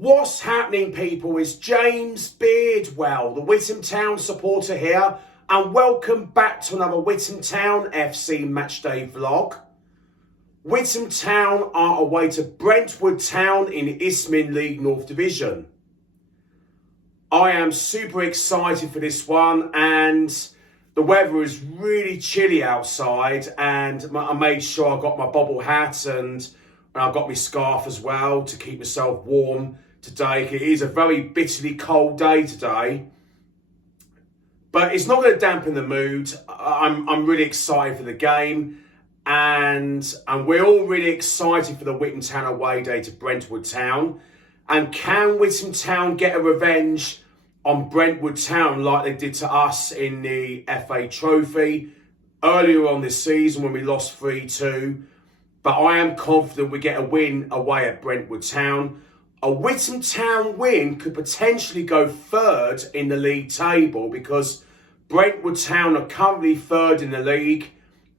What's happening, people? It's James Beardwell, the Witham Town supporter here, and welcome back to another Witham Town FC matchday vlog. Witham Town are away to Brentwood Town in the Isthmian League North Division. I am super excited for this one, and the weather is really chilly outside, and I made sure I got my bobble hat and I've got my scarf as well to keep myself warm today. It is a very bitterly cold day today, but it's not going to dampen the mood. I'm really excited for the game, and we're all really excited for the Witham Town away day to Brentwood Town. And can Witham Town get a revenge on Brentwood Town like they did to us in the FA Trophy earlier on this season when we lost 3-2? But I am confident we get a win away at Brentwood Town. A Witham Town win could potentially go third in the league table, because Brentwood Town are currently third in the league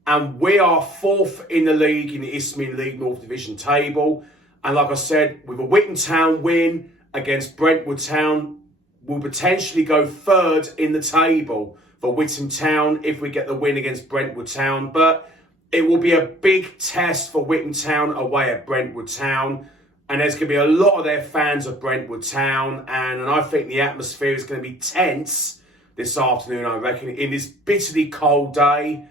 and we are fourth in the league in the Isthmian League North Division table. And like I said, with a Witham Town win against Brentwood Town, we'll potentially go third in the table for Witham Town if we get the win against Brentwood Town. But it will be a big test for Witham Town away at Brentwood Town. And there's going to be a lot of their fans of Brentwood Town. And I think the atmosphere is going to be tense this afternoon, I reckon, in this bitterly cold day.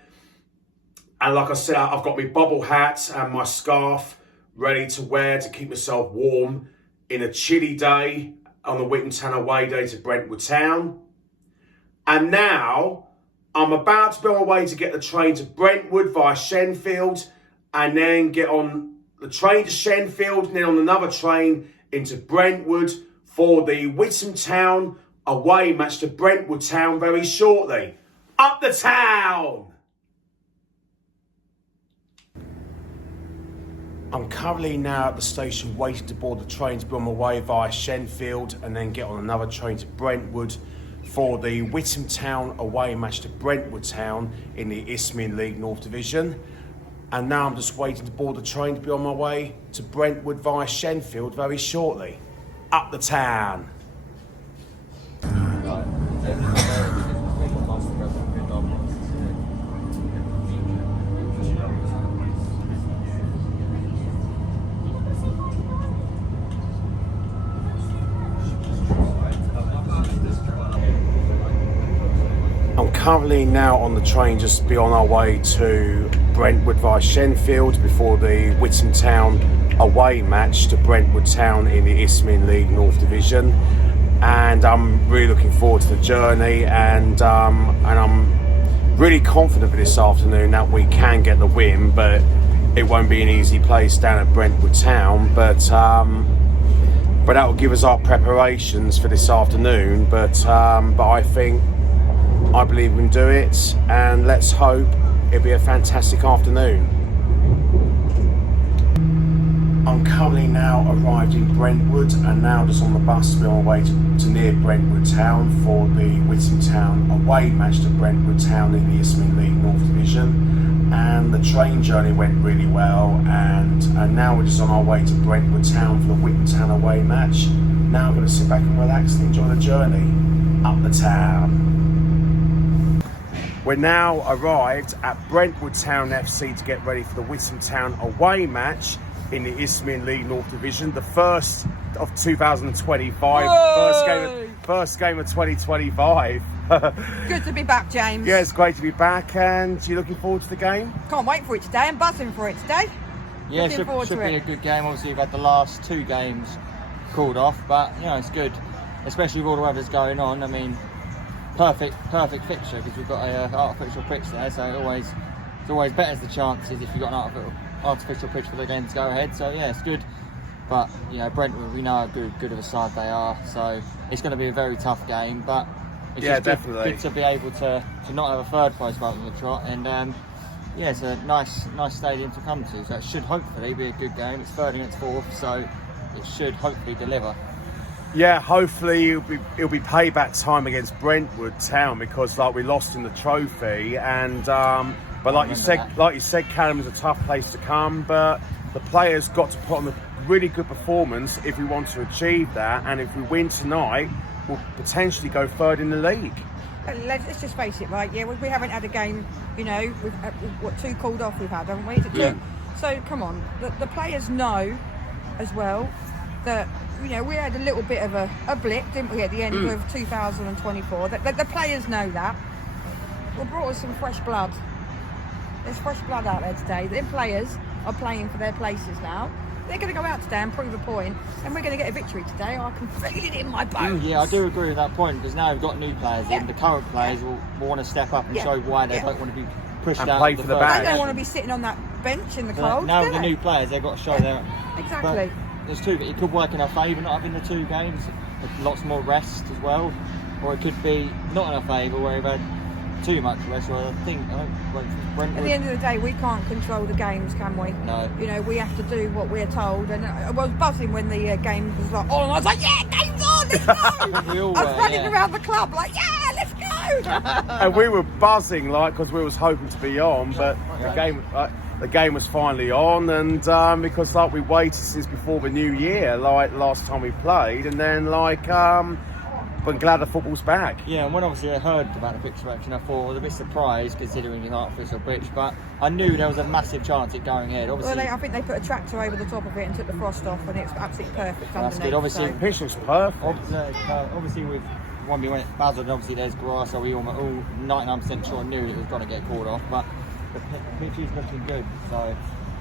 And like I said, I've got my bobble hat and my scarf ready to wear to keep myself warm in a chilly day on the Witham Town away day to Brentwood Town. And now I'm about to be on my way to get the train to Brentwood via Shenfield, and then get on the train to Shenfield, and then on another train into Brentwood for the Witham Town away match to Brentwood Town very shortly. Up the town! I'm currently now at the station waiting to board the train to be on my way via Shenfield and then get on another train to Brentwood for the Witham Town away match to Brentwood Town in the Isthmian League North Division. And now I'm just waiting to board the train to be on my way to Brentwood via Shenfield very shortly. Up the town. I'm currently now on the train just to be on our way to Brentwood via Shenfield before the Witham Town away match to Brentwood Town in the Isthmian League North Division. And I'm really looking forward to the journey, and I'm really confident for this afternoon that we can get the win, but it won't be an easy place down at Brentwood Town. But that will give us our preparations for this afternoon. But I believe we can do it, and let's hope it'll be a fantastic afternoon. I'm currently now arrived in Brentwood and now just on the bus to be on my way to near Brentwood Town for the Witham Town away match to Brentwood Town in the Isthmian League North Division. And the train journey went really well, and now we're just on our way to Brentwood Town for the Witham Town away match. Now I'm going to sit back and relax and enjoy the journey up the town. We're now arrived at Brentwood Town FC to get ready for the Witham Town away match in the Isthmian League North Division, the first of 2025, first game of 2025. Good to be back, James. Yeah, it's great to be back, and you looking forward to the game? Can't wait for it today. I'm buzzing for it today. Yeah, it should be a good game. Obviously, we've had the last two games called off, but you know, it's good, especially with all the weather's going on. I mean, perfect fixture, because we've got a artificial pitch there, so it's always better the chances if you've got an artificial pitch for the game to go ahead. So yeah, it's good. But you know, Brentwood, we know how good of a side they are, so it's going to be a very tough game. But it's definitely good to be able to not have a third place right on the trot, and yeah, it's a nice stadium to come to. So it should hopefully be a good game. It's third against fourth, so it should hopefully deliver. Yeah, hopefully it'll be payback time against Brentwood Town, because like we lost in the trophy, and but like you said, Callum is a tough place to come. But the players got to put on the really good performance if we want to achieve that, and if we win tonight, we'll potentially go third in the league. Let's just face it, right? Yeah, we haven't had a game, you know, we've what, 2 called off we've had, haven't we? Is it 2? Yeah. So, come on, the players know as well that, you know, we had a little bit of a blip, didn't we, at the end of 2024. The players know that. We brought us some fresh blood. There's fresh blood out there today. The players are playing for their places now. They're going to go out today and prove a point, and we're going to get a victory today. I can feel it in my bones. Yeah, I do agree with that point, because now we've got new players in. The current players will want to step up and show why they don't want to be pushed And out play of for the the first bag. They don't want to be sitting on that bench in the cold. Now do with the they? new players, they've got to show their... Exactly. But there's 2, but it could work in our favour not having the 2 games, with lots more rest as well, or it could be not in our favour where we've had too much rest. Or I think Brentwood. At the end of the day, we can't control the games, can we? No. You know, we have to do what we're told. And I was buzzing when the game was like, oh, and I was like, yeah, game's on, let's go! We all I was were, running yeah. around the club like, yeah, let's go! And we were buzzing, like, because we was hoping to be on, but the game was finally on, and because like we waited since before the new year, like last time we played, and then like but glad the football's back. Yeah, and when obviously I heard about the pitch direction, I thought I was a bit surprised considering it's an artificial pitch, but I knew there was a massive chance it going ahead. Obviously, Well, I think they put a tractor over the top of it and took the frost off, and it's absolutely perfect That's underneath. good, obviously. so- The pitch was perfect. obviously with when we went at Basel, and obviously there's grass, so we all 99% sure knew it was going to get called off, but the pitch is looking good, so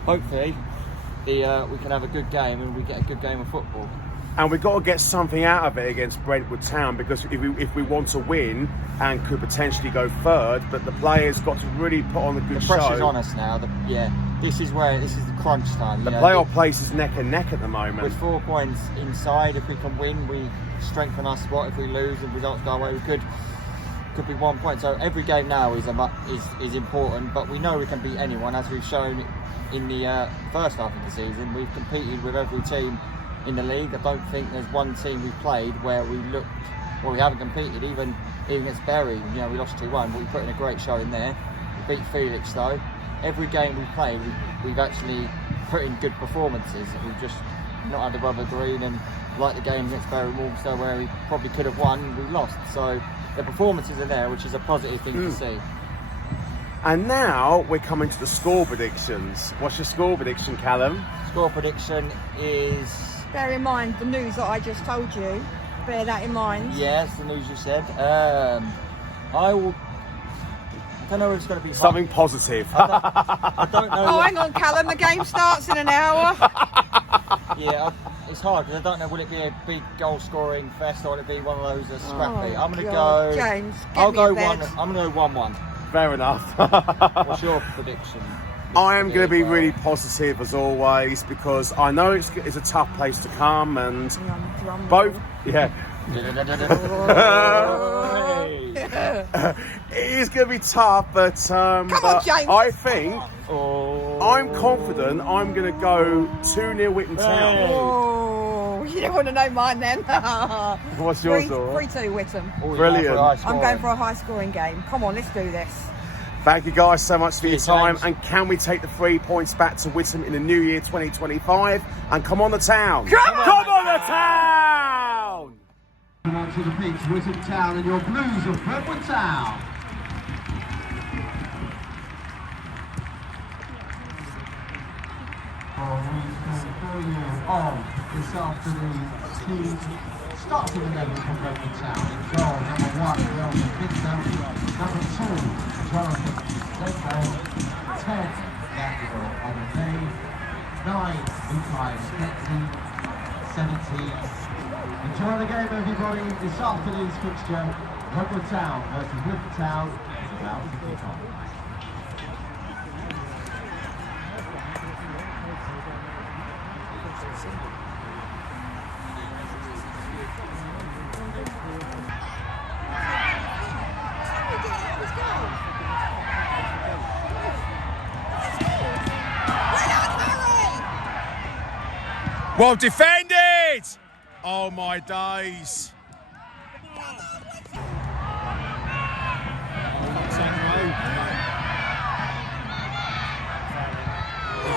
hopefully we can have a good game and we get a good game of football. And we've got to get something out of it against Brentwood Town, because if we want to win and could potentially go third, but the players got to really put on a good The show. pressure's on us now. This is the crunch time. The playoff place is neck and neck at the moment. With 4 points inside, if we can win, we strengthen our spot. If we lose and results go away, we could be 1 point. So every game now is important, but we know we can beat anyone, as we've shown in the first half of the season. We've competed with every team in the league. I don't think there's one team we've played where we haven't competed, even against Bury. You know, we lost 2-1, but we put in a great show in there. We beat Felix though. Every game we played, we've actually put in good performances. We've just not had the rubber green, and like the game against Bury Walsall where we probably could have won, we lost. So the performances are there, which is a positive thing to see. And now we're coming to the score predictions. What's your score prediction, Callum? Score prediction is... Bear in mind the news that I just told you. Bear that in mind. Yes, the news you said. I don't know if it's going to be Something positive. I don't know. Oh, hang on, Callum. The game starts in an hour. Yeah, it's hard because I don't know. Will it be a big goal scoring fest or will it be one of those that's scrappy? Oh, I'm going to God. go. James, get I'll me go a bed. 1. I'm going to go 1-1. Fair enough. What's your prediction? I am going to be really positive as always, because I know it's a tough place to come, and both, yeah, it is going to be tough, but on, James. I think I'm confident I'm going to go 2-0 Witham Town. Hey. Oh, you don't want to know mine then. What's yours, Laura? 3-2 Witham. Brilliant. I'm going for a high scoring game. Come on, let's do this. Thank you guys so much for your Cheers, time. James. And can we take the 3 points back to Witham in the new year 2025? And come on the town! Come on the town! Out to the pitch, Witham Town and your Blues of Brentwood Town. For you on this afternoon's team. Starting 11 from Brentwood Town. In goal, number 1, Wilson Victor. Number 2, Jonathan Ledbetter. 10, Daniel Oliver. 9, Lukai Sketzy. 17. Enjoy the game, everybody. This afternoon's fixture, Brentwood Town versus Witham Town, is about to kick off. Well defended! Oh my days.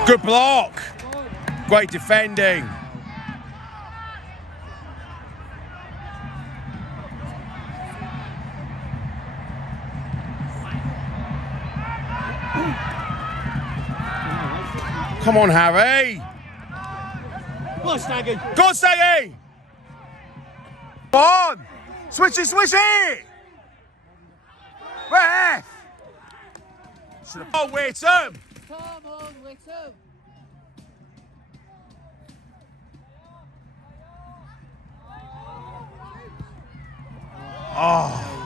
Good block. Great defending. Come on, Harry. Go on, Staggy. Go on, Staggy. Come on. Switch it. Ref. Oh, Witham. Come on, Witham. Oh.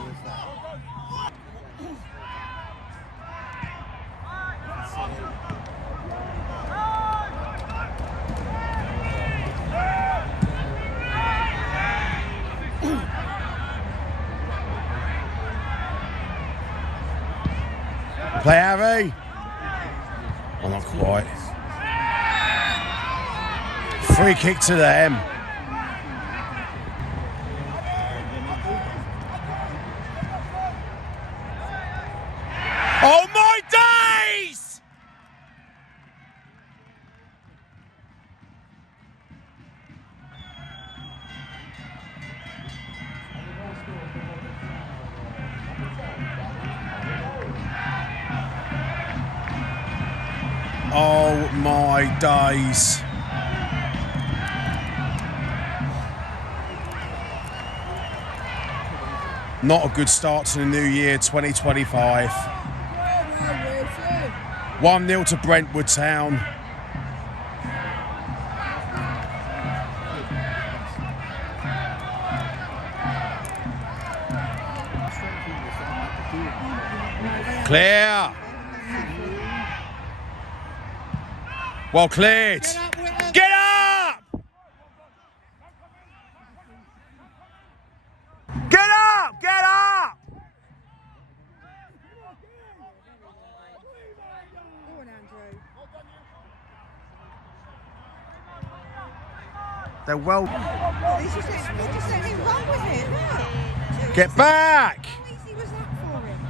Play Harry. Oh, not quite. Free kick to them. Oh my days! Oh my days. Not a good start to the new year, 2025. 1-0 to Brentwood Town. Clear. Well cleared. Get up! Get up! Get up! They're well. Get back! How easy was that for him?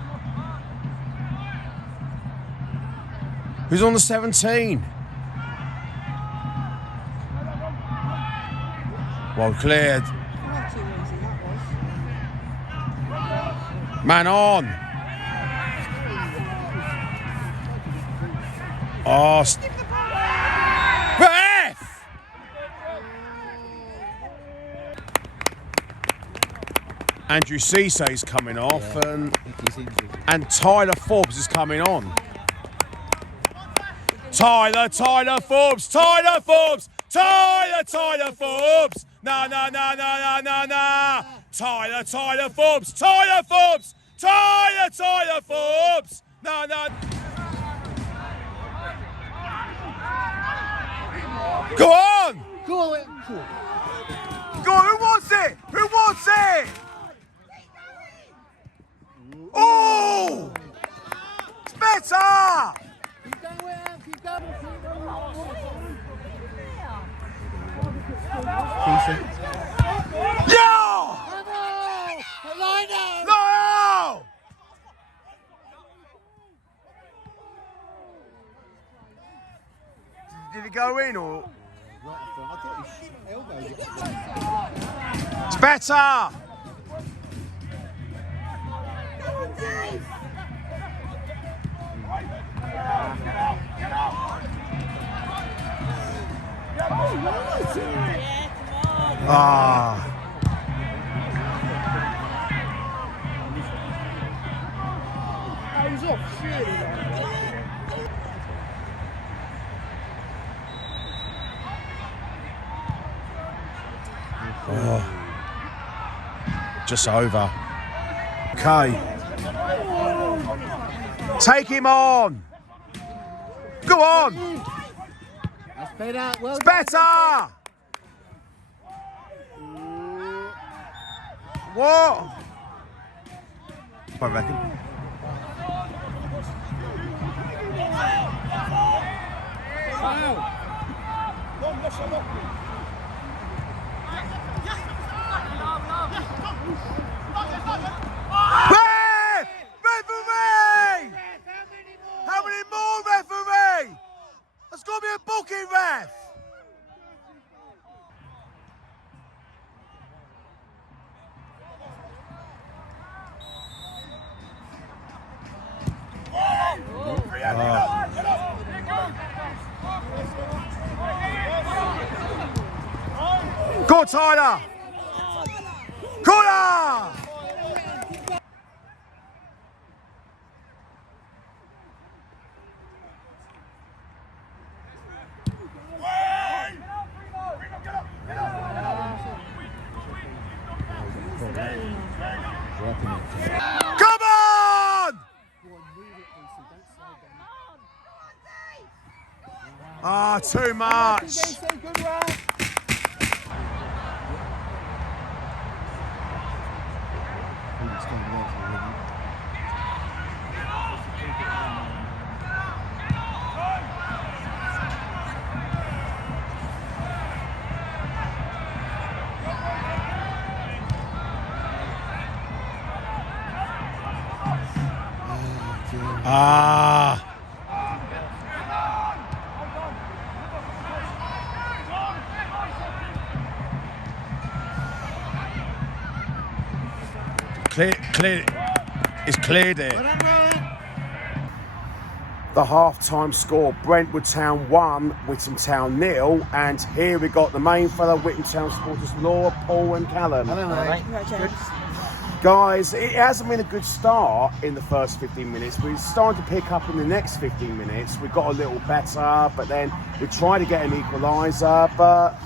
Who's on the 17? Well cleared. Not too easy, that was. Man on. Oh, ref! Andrew Cissé's coming off, and Tyler Forbes is coming on. Tyler Forbes! Tyler Forbes! Tyler Forbes! No. Tyler Forbes! Tyler Forbes! Tyler Forbes! No. Go on! Go on, Go on, who wants it? Who wants it? Oh! It's better! Keep going, Witham. Keep going. Decent. Yeah! Line No! Did it go in or? It's better! Ah. He's off, surely. Oh. Just over. Okay. Take him on. Go on. That's better. Well It's better. What? I reckon. Referee! How many more, referee? There's got to be a booking, ref. Go, Tyler! Corner! Come on! Ah, too much. Good run. Ah. Clear. It's cleared it. The half-time score, Brentwood Town 1, Witham Town 0. And here we got the main fellow Witham Town supporters, Laura, Paul and Callum. Hello, mate. Guys, it hasn't been a good start in the first 15 minutes. We're starting to pick up in the next 15 minutes. We got a little better, but then we tried to get an equaliser. But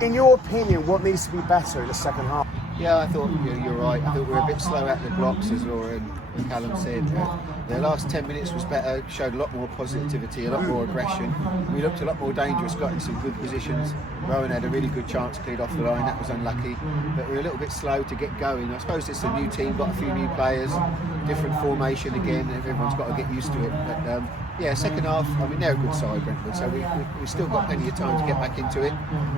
in your opinion, what needs to be better in the second half? Yeah, I thought you're right. I thought we were a bit slow at the blocks, as Laura and Callum said. The last 10 minutes was better, showed a lot more positivity, a lot more aggression. We looked a lot more dangerous, got in some good positions. Rowan had a really good chance, cleared off the line, that was unlucky. But we were a little bit slow to get going. I suppose it's a new team, got a few new players, different formation again, everyone's got to get used to it. But yeah, second half, I mean, they're a good side, Brentwood, so we've still got plenty of time to get back into it.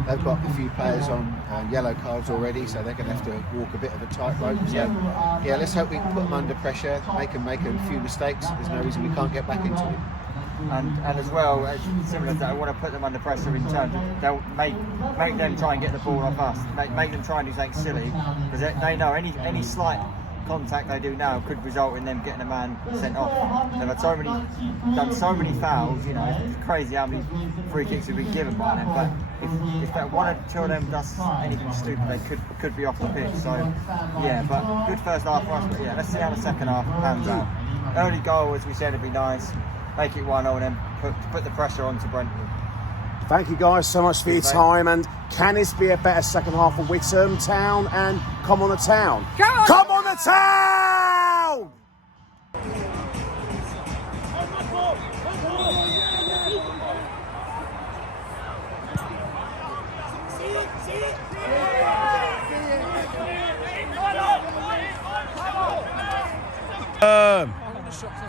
They've got a few players on yellow cards already, so they're going to have to walk a bit of a tightrope. So yeah, let's hope we can put them under pressure, make them make a few mistakes. There's no reason we can't get back into it. And as well, similar to that, I want to put them under pressure in terms of they'll make them try and get the ball off us, make them try and do something silly, because they know any slight contact they do now could result in them getting a man sent off. They've had done so many fouls, you know, it's crazy how many free kicks have been given by them, but if that one or two of them does anything stupid, they could be off the pitch. So yeah, but good first half for us, but yeah, let's see how the second half pans out. Early goal, as we said, would be nice, make it 1-0 and then put the pressure on to Brentwood. Thank you guys so much for your time, and can this be a better second half for Witham Town? And come on the town! Come on the town!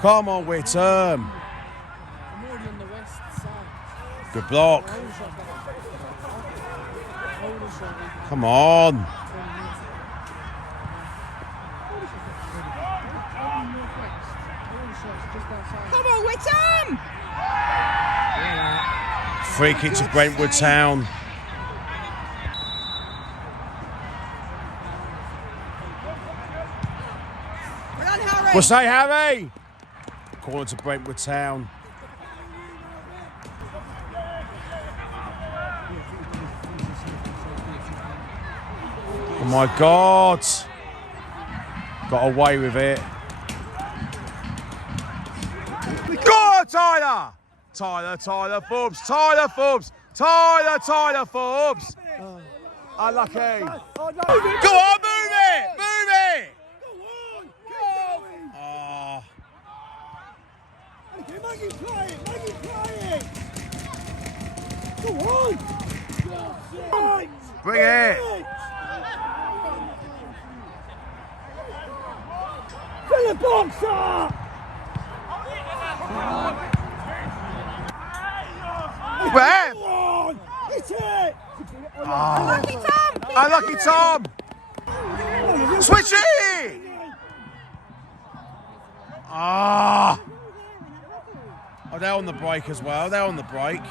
Come on, Witham. Good block. Come on. Come on, Witham! Free kick to Brentwood Town. Well done, Harry! We'll say Harry. Corner to Brentwood Town. Oh my God! Got away with it. Go on, Tyler! Tyler Forbes! Unlucky. Go on, move it! Oh. Make it play it! Go on! Bring it! Fill the box up! Where? Come on! Hit it! Unlucky Tom! Switch it! Ah! Oh, they're on the break as well. They're now on the break.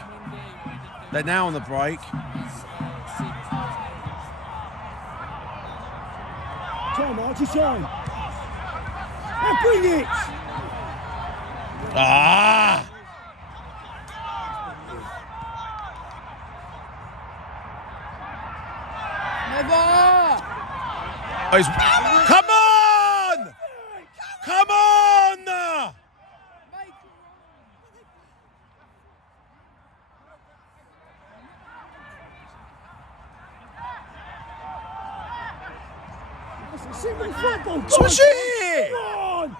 Tom, Archie Shine! And bring it! Ah! Oh, come on! Come on! Single football. Switch it! Go on!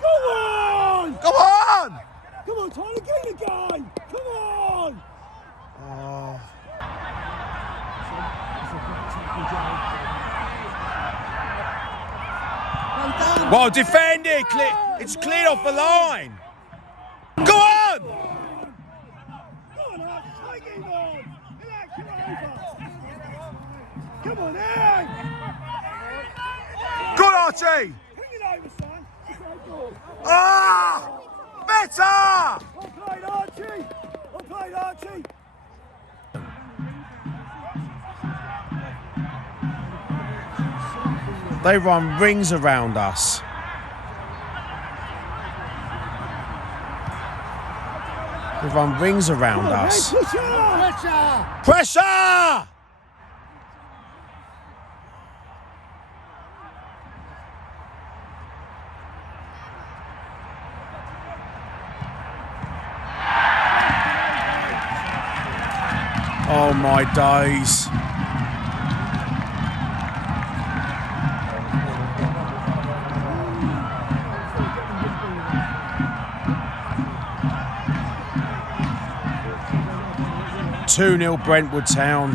Go on! Come on! Come on, try to gain again! Come on! Well defended! It's cleared off the line! Go on! Go on, Arch, take him on! Relax, you're over! Come on, in! Good, Archie! Bring it over, son! Okay, good. Ah! Better! Well played, Archie! Well played, Archie! They run rings around us. They run rings around us. Pressure! Pressure! Oh my days. Two 0 Brentwood Town.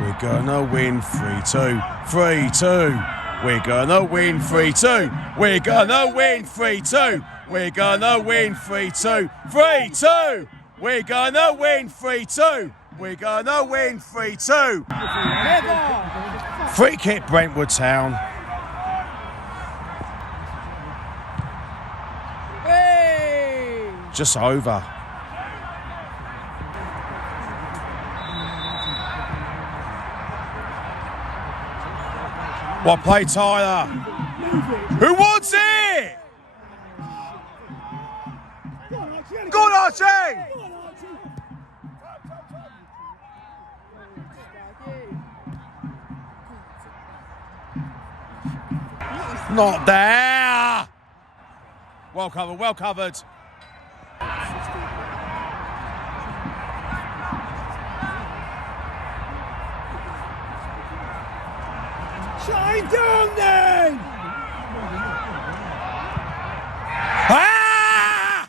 We're gonna win 3-2. 3-2. We're gonna win 3-2. We're gonna win 3-2. We're gonna win 3-2. 3-2. We're gonna win 3-2. We're gonna win 3-2. Free kick Brentwood Town. Just over. Well played, Tyler. Who wants it? Good, Archie. Not there. Well covered, well covered. Shine down then! Ah!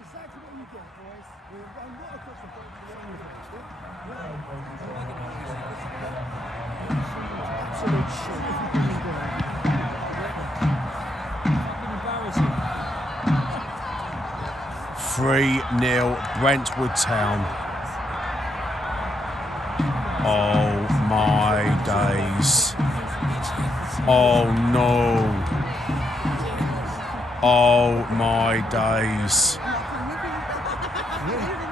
Exactly what you get, boys. We've done right across the board. Absolute shit. 3-0 Brentwood Town. Oh my days. Oh no. Oh my days.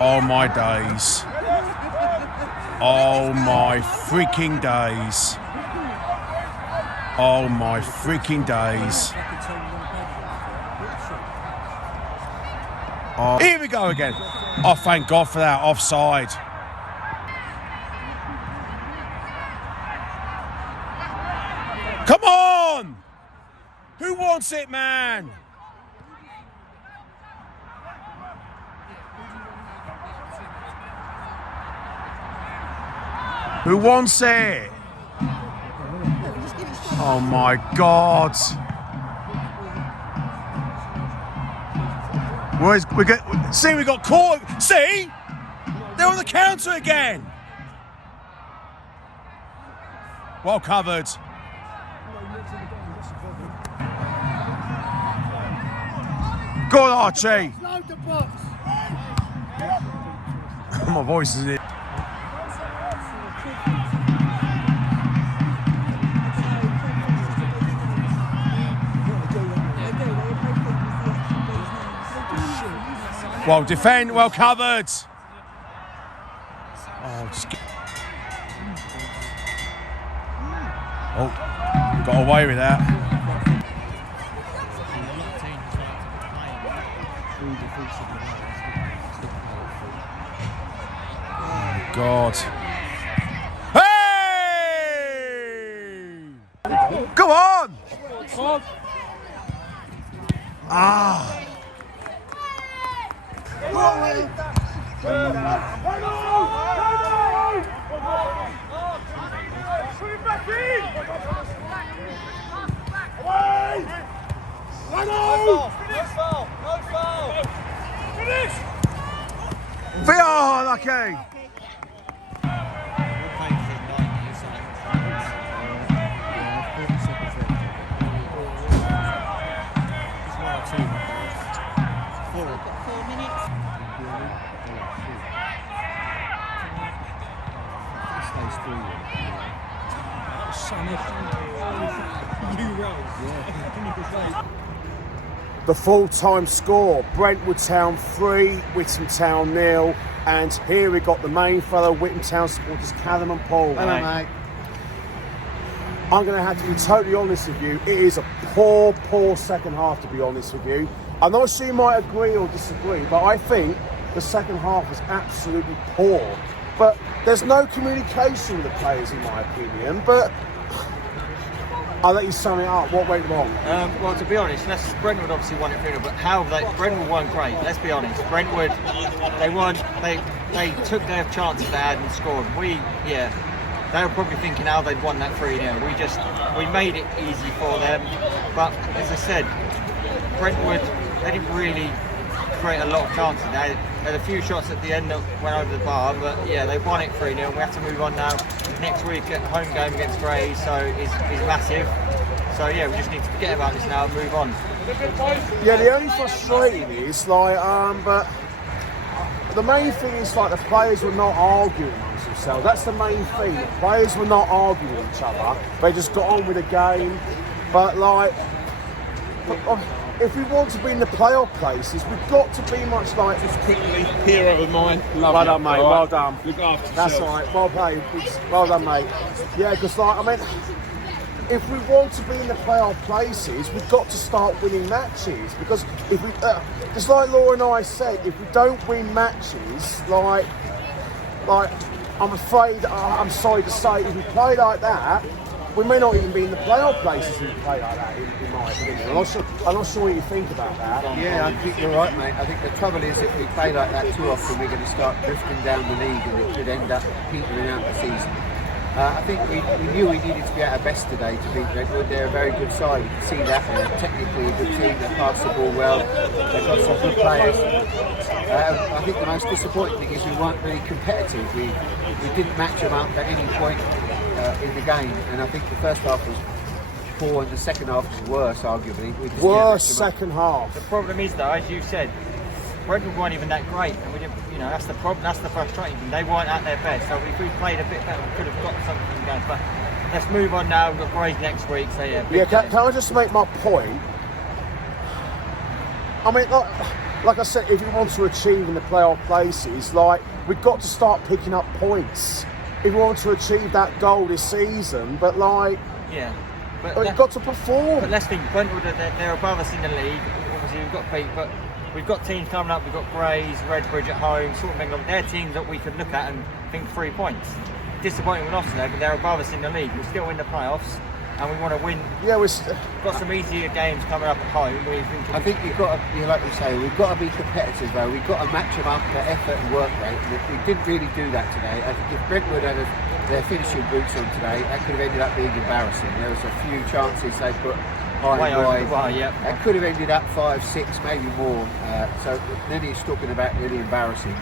Oh my days. Oh my freaking days. Oh my freaking days. Oh, here we go again. Oh, thank God for that. Offside. Come on! Who wants it, man? Who wants it? Oh my God. We got caught. See? They're on the counter again. Well covered. Go on, Archie. My voice is in it. Well defend, well covered. Oh, got away with that. God. Hey! Go on! Ah! VR, lucky! The full-time score, Brentwood Town 3, Witham Town 0, and here we got the main fellow Witham Town supporters, Callum and Paul. Hello, mate. I'm going to have to be totally honest with you, it is a poor second half, to be honest with you. I'm not sure you might agree or disagree, but I think the second half was absolutely poor. But there's no communication with the players, in my opinion, but I'll let you sum it up. What went wrong? Well, to be honest, Brentwood obviously won it 3-0, but Brentwood won great. Let's be honest. Brentwood, they took their chances they had and scored. They were probably thinking how they'd won that 3-0. We made it easy for them, but as I said, Brentwood, they didn't really create a lot of chances. They had a few shots at the end that went over the bar, but yeah, they won it 3-0. We have to move on now. Next week at home game against Grays, so is massive. So yeah, we just need to forget about this now and move on. Yeah, the only frustrating is but the main thing is the players were not arguing amongst themselves. That's the main thing. The players were not arguing with each other. They just got on with the game. But if we want to be in the playoff places, we've got to be much like... Just quickly, hero of mine. Love well you. done, mate. All Well right. done. Look after That's yourself. right. Well played. Well done, mate. Yeah, because if we want to be in the playoff places, we've got to start winning matches. Because if we, just like Laura and I said, if we don't win matches, I'm afraid, I'm sorry to say, if we play like that, we may not even be in the playoff places if we play like that, in my opinion. I'm not sure what you think about that. Yeah, I think you're right, mate. I think the trouble is if we play like that too often, we're going to start drifting down the league and it could end up petering out the season. I think we knew we needed to be at our best today to beat Brentwood. They're a very good side. You can see that. They're technically a good team. They pass the ball well. They've got some good players. I think the most disappointing thing is we weren't really competitive. We didn't match them up at any point in the game, and I think the first half was poor and the second half was worse, arguably. Worse second half. The problem is, though, as you said, Brentwood weren't even that great, and we didn't. That's the problem. That's the frustrating thing. They weren't at their best. So if we played a bit better, we could have got something going. But let's move on now. We've got Grays next week, so yeah. Can I just make my point? I mean, like I said, if you want to achieve in the playoff places, we've got to start picking up points. If we want to achieve that goal this season, but we've got to perform. But let's think, Brentwood, they're above us in the league. Obviously, we've got beat, but we've got teams coming up. We've got Grays, Redbridge at home, sort of England. They're teams that we could look at and think 3 points. Disappointing with us today, but they're above us in the league. We're still in the playoffs, and we want to win. Yeah, we've got some easier games coming up at home. I think you've got to, like you say, we've got to be competitive though. We've got to match them up for effort and work rate. And we didn't really do that today. I think if Brentwood had their finishing boots on today, that could have ended up being embarrassing. There was a few chances they put high and wide. That could have ended up 5, 6, maybe more. So then he's talking about really embarrassing.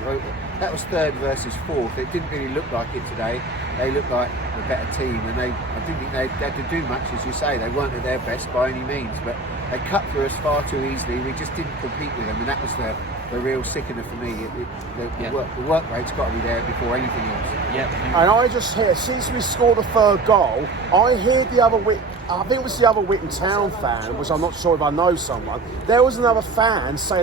That was third versus fourth. It didn't really look like it today. They looked like a better team, and I didn't think they had to do much, as you say. They weren't at their best by any means, but they cut through us far too easily. We just didn't compete with them, and that was the real sickener for me. The work rate's got to be there before anything else. And I just hear, since we scored the third goal, I hear the other I think it was the other Witham Town fan, which I'm not sure if I know someone. There was another fan say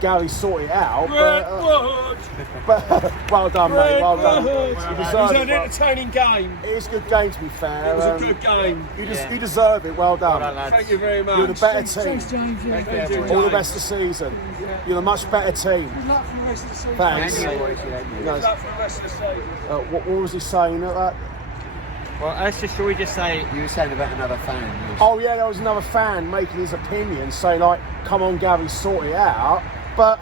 Gary sort it out. Brentwood! But well done, mate. Well done. Brentwood! You It was deserve an it. Well, entertaining game. it is a good game, to be fair. It was a good game. You deserve it. Well done. Well done, lads. Thank you very much. You're the better team. Thank you. All the best this season. You're the much better team. Good luck for the rest of the season. Thanks. Good luck for the rest of the season. What was he saying at that? Well, shall we just say, You were saying about another fan. Oh yeah, there was another fan making his opinion, saying like, "Come on, Gary, sort it out." But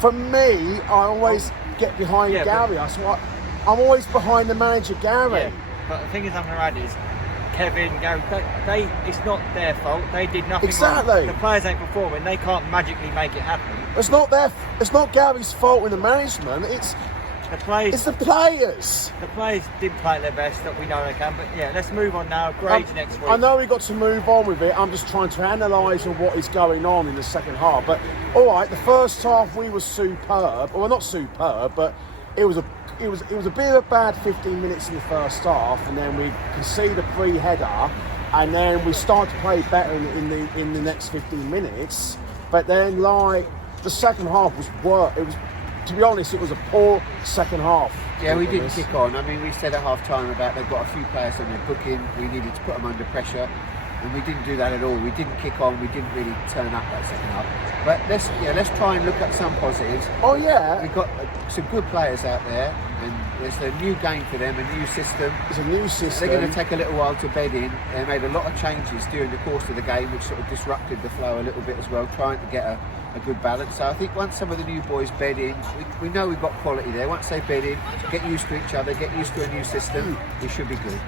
for me, I always get behind Yeah, Gary. I'm always behind the manager, Gary. yeah. But the thing is, I'm going to add is, Kevin, Gary, it's not their fault. They did nothing Exactly. wrong. The players ain't performing. They can't magically make it happen. It's not Gary's fault in the management. It's The players the players. didn't play at their best, that we know they can. But yeah, let's move on now. Grades next week. I know we got to move on with it. I'm just trying to analyse what is going on in the second half. But all right, the first half we were superb. Well, not superb, but it was a bit of a bad 15 minutes in the first half, and then we conceded a free header, and then we started to play better in the next 15 minutes. But then, like, the second half was worse. It was, to be honest, it was a poor second half. Yeah, we didn't kick on. I mean, we said at half time about they've got a few players on their booking. We needed to put them under pressure, and we didn't do that at all. We didn't kick on. We didn't really turn up that second half. But let's try and look at some positives. Oh yeah, We've got some good players out there, and there's a new game for them, a new system. it's a new system. They're going to take a little while to bed in. They made a lot of changes during the course of the game, which sort of disrupted the flow a little bit as well, trying to get a good balance. So I think once some of the new boys bed in, we know we've got quality there. Once they bed in, get used to each other, get used to a new system, we should be good.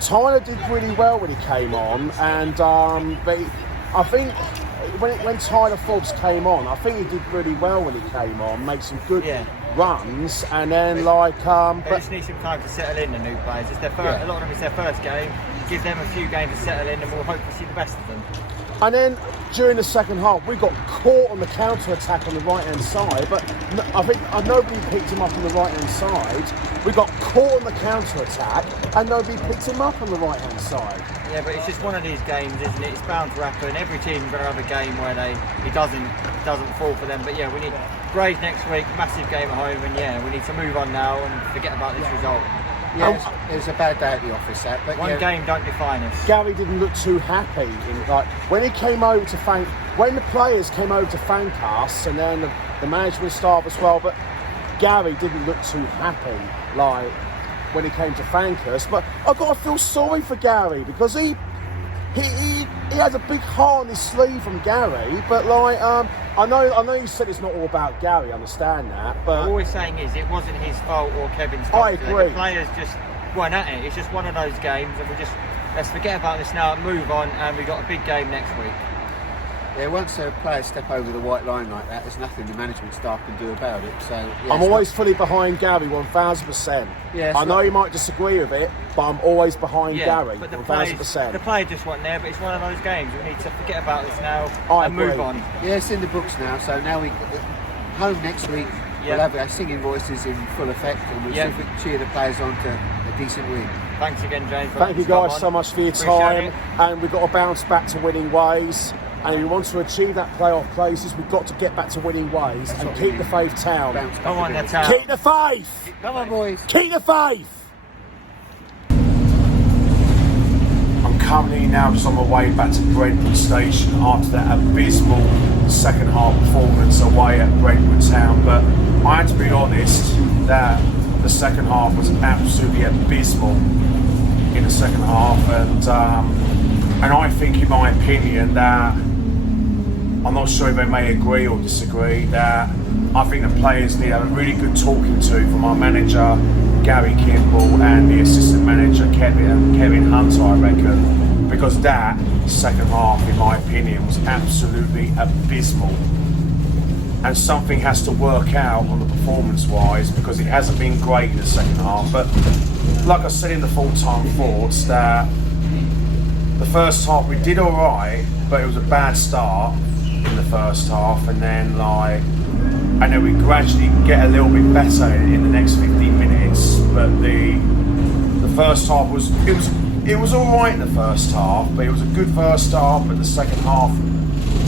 Tyler did really well when he came on, and but I think when Tyler Forbes came on, I think he did really well when he came on, made some good runs, and then They just need some time to settle in, the new players. It's their first, A lot of them, it's their first game. Give them a few games to settle in, and we'll hopefully see the best of them. And then during the second half, we got caught on the counter attack on the right hand side, but I think nobody picked him up on the right hand side. We got caught on the counter attack, and nobody picked him up on the right hand side. Yeah, but it's just one of these games, isn't it? It's bound to happen. Every team's going to have a game where it doesn't fall for them. But yeah, we need Grays next week, massive game at home, and yeah, we need to move on now and forget about this result. Yeah, it was a bad day at the office, that. But One game don't define us. Gary didn't look too happy. When he came over to when the players came over to thank us, and then the management staff as well, but Gary didn't look too happy, like, when he came to thank us. But I've got to feel sorry for Gary, because he has a big heart on his sleeve from Gary, but like, I know you said it's not all about Gary, I understand that, but All we're saying is it wasn't his fault or Kevin's fault. I agree. The players just weren't at it. It's just one of those games, and let's forget about this now and move on, and we've got a big game next week. Yeah, once a player step over the white line like that, there's nothing the management staff can do about it. So yeah, I'm always fully behind Gary, 1000%. Yeah, I know you might disagree with it, but I'm always behind Gary, but the 1000%. players just weren't there, but it's one of those games. We need to forget about this now I and agree. move on. yeah, it's in the books now. So now home next week. Yeah. We'll have our singing voices in full effect, and we'll see if we can cheer the players on to a decent win. Thanks again, James. Thank you guys so much for your Appreciate time, it. and we've got to bounce back to winning ways. And if we want to achieve that playoff places, we've got to get back to winning ways and keep the faith town. Bounce back Come a on, bit. that's out. Keep the faith! Come on, boys. Keep the faith! I'm currently now just on my way back to Brentwood Station after that abysmal second half performance away at Brentwood Town. But I had to be honest that the second half was absolutely abysmal in the second half, and I think, in my opinion, that I'm not sure if they may agree or disagree, that I think the players need to have a really good talking to from our manager Gary Kimball and the assistant manager Kevin Hunter, I reckon, because that second half, in my opinion, was absolutely abysmal, and something has to work out on the performance-wise, because it hasn't been great in the second half. But like I said in the full-time thoughts, that the first half we did all right, but it was a bad start in the first half, and then we gradually get a little bit better in the next 15 minutes. But the first half it was all right in the first half, but it was a good first half. But the second half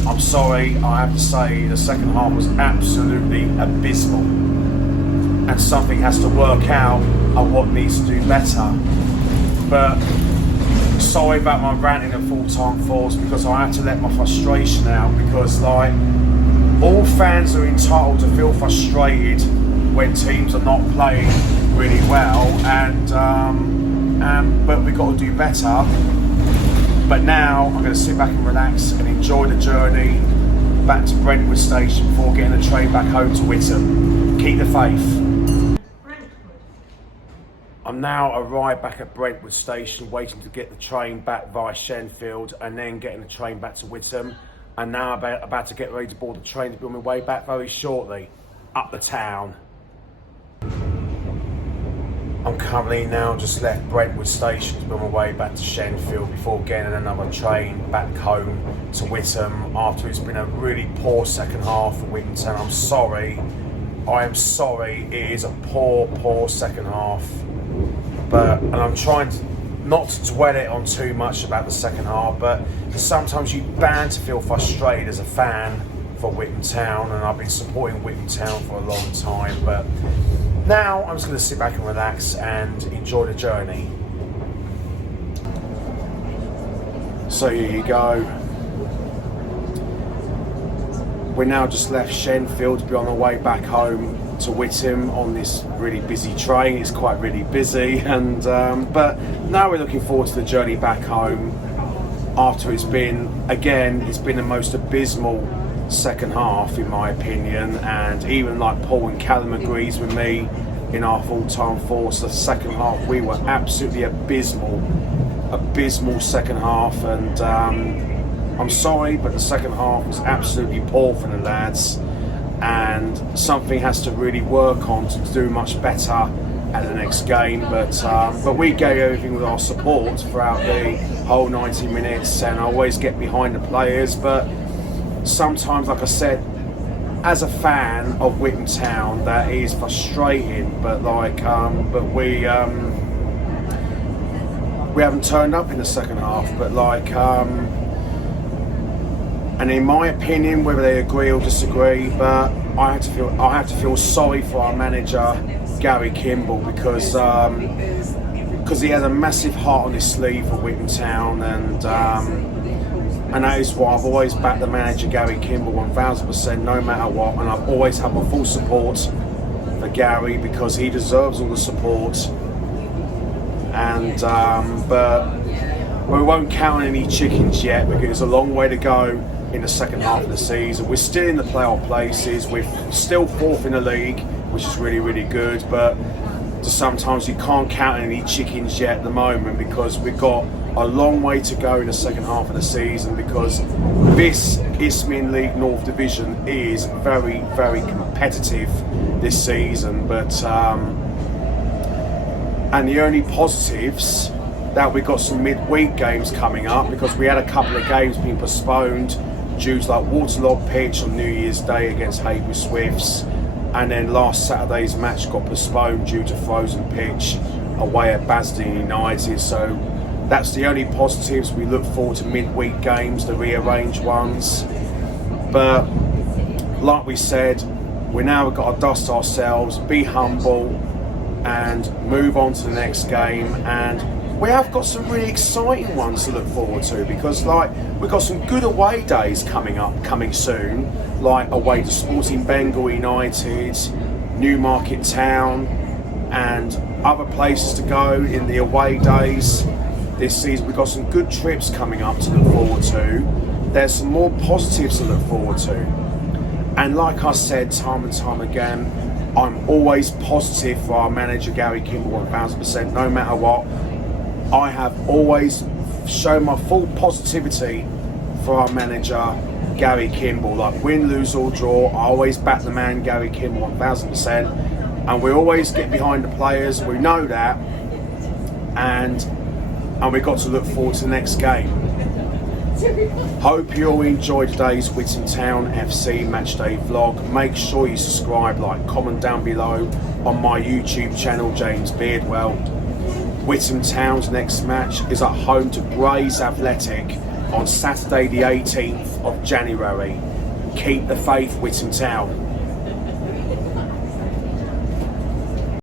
I'm sorry, I have to say the second half was absolutely abysmal, and something has to work out on what needs to do better. But sorry about my ranting at full-time force, because I had to let my frustration out, because like, all fans are entitled to feel frustrated when teams are not playing really well, but we've got to do better. But now I'm going to sit back and relax and enjoy the journey back to Brentwood Station before getting the train back home to Witham. Keep the faith. I'm now arrived back at Brentwood Station, waiting to get the train back via Shenfield and then getting the train back to Witham. And now I'm about to get ready to board the train to be on my way back very shortly up the town. I'm currently now just left Brentwood Station to be on my way back to Shenfield before getting another train back home to Witham after it's been a really poor second half for Witham Town. I'm sorry. I am sorry. It is a poor second half. And I'm trying not to dwell it on too much about the second half, but sometimes you're bound to feel frustrated as a fan for Witham Town, and I've been supporting Witham Town for a long time, but now I'm just going to sit back and relax and enjoy the journey. So here you go. We're now just left Shenfield to be on the way back home to Witham on this really busy train. It's quite really busy, and but now we're looking forward to the journey back home after it's been the most abysmal second half in my opinion, and even like Paul and Callum agrees with me in our full-time force, the second half we were absolutely abysmal second half, and I'm sorry, but the second half was absolutely poor for the lads, and something has to really work on to do much better at the next game, but we gave everything with our support throughout the whole 90 minutes, and I always get behind the players, but sometimes, like I said, as a fan of Witham Town, that is frustrating. But we haven't turned up in the second half. But and in my opinion, whether they agree or disagree, but I have to feel sorry for our manager Gary Kimball, because he has a massive heart on his sleeve for Witham Town, and that is why I've always backed the manager Gary Kimball 1000%, no matter what, and I've always had my full support for Gary, because he deserves all the support. And but we won't count any chickens yet, because there's a long way to go in the second half of the season. We're still in the playoff places. We're still fourth in the league, which is really, really good. But sometimes you can't count any chickens yet at the moment, because we've got a long way to go in the second half of the season, because this Isthmian League North Division is very, very competitive this season. But and the only positives that we've got some midweek games coming up, because we had a couple of games being postponed due to like waterlogged pitch on New Year's Day against Hayward Swifts, and then last Saturday's match got postponed due to frozen pitch away at Basden United. So that's the only positives. We look forward to midweek games, the rearranged ones. But like we said, we now have got to dust ourselves, be humble, and move on to the next game. And we have got some really exciting ones to look forward to, because we've got some good away days coming soon, like away to Sporting Bengal United, Newmarket Town, and other places to go in the away days this season. We've got some good trips coming up to look forward to. There's some more positives to look forward to. And like I said time and time again, I'm always positive for our manager Gary Kimball 1000%, no matter what. I have always shown my full positivity for our manager Gary Kimball. Like win, lose or draw, I always back the man Gary Kimball 1000%, and we always get behind the players. We know that, and we've got to look forward to the next game. Hope you all enjoyed today's Witham Town FC matchday vlog. Make sure you subscribe, like, comment down below on my YouTube channel, James Beardwell. Witham Town's next match is at home to Grays Athletic on Saturday the 18th of January. Keep the faith, Witham Town.